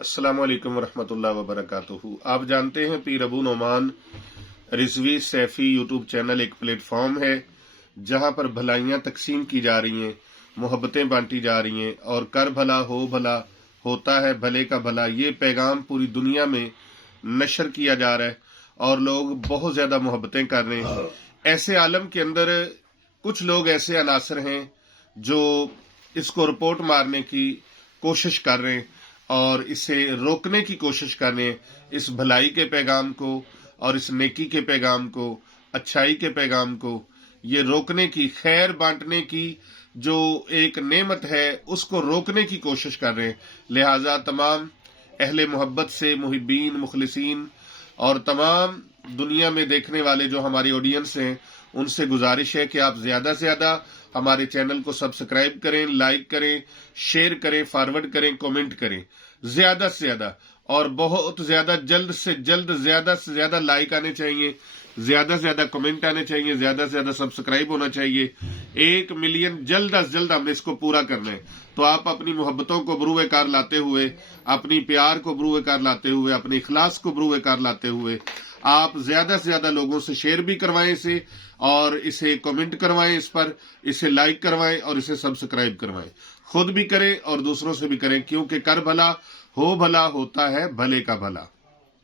अस्सलाम वालेकुम वरहमतुल्लाहि वबरकातुहू। आप जानते हैं पीर अबू नोमान रिजवी सैफी यूट्यूब चैनल एक प्लेटफॉर्म है जहां पर भलाइयां तकसीम की जा रही हैं, मोहब्बतें बांटी जा रही हैं और कर भला हो भला होता है भले का भला, ये पैगाम पूरी दुनिया में नशर किया जा रहा है और लोग बहुत ज्यादा मोहब्बतें कर रहे हैं। ऐसे आलम के अंदर कुछ लोग ऐसे अनासर हैं जो इसको रिपोर्ट मारने की कोशिश कर रहे हैं और इसे रोकने की कोशिश कर रहे हैं, इस भलाई के पैगाम को और इस नेकी के पैगाम को, अच्छाई के पैगाम को, ये रोकने की, खैर बांटने की जो एक नेमत है उसको रोकने की कोशिश कर रहे हैं। लिहाजा तमाम अहले मोहब्बत से, मुहिब्बीन, मुखलिसीन और तमाम दुनिया में देखने वाले जो हमारी ऑडियंस हैं उनसे गुजारिश है कि आप ज्यादा से ज्यादा हमारे चैनल को सब्सक्राइब करें, लाइक करें, शेयर करें, फॉरवर्ड करें, कमेंट करें ज्यादा से ज्यादा और बहुत ज्यादा जल्द से जल्द ज्यादा से ज्यादा लाइक आने चाहिए, ज्यादा से ज्यादा कमेंट आने चाहिए, ज्यादा से ज्यादा सब्सक्राइब होना चाहिए। 1 मिलियन जल्द अज जल्द हमने इसको पूरा करना है। तो आप अपनी मोहब्बतों को बरूए कार लाते हुए, अपनी प्यार को बरूए कार लाते हुए, अपने इखलास को बरूए कार लाते हुए आप ज्यादा से ज्यादा लोगों से शेयर भी करवाएं इसे और इसे कमेंट करवाएं, इस पर इसे लाइक करवाएं और इसे सब्सक्राइब करवाएं। खुद भी करें और दूसरों से भी करें, क्योंकि कर भला हो भला होता है भले का भला।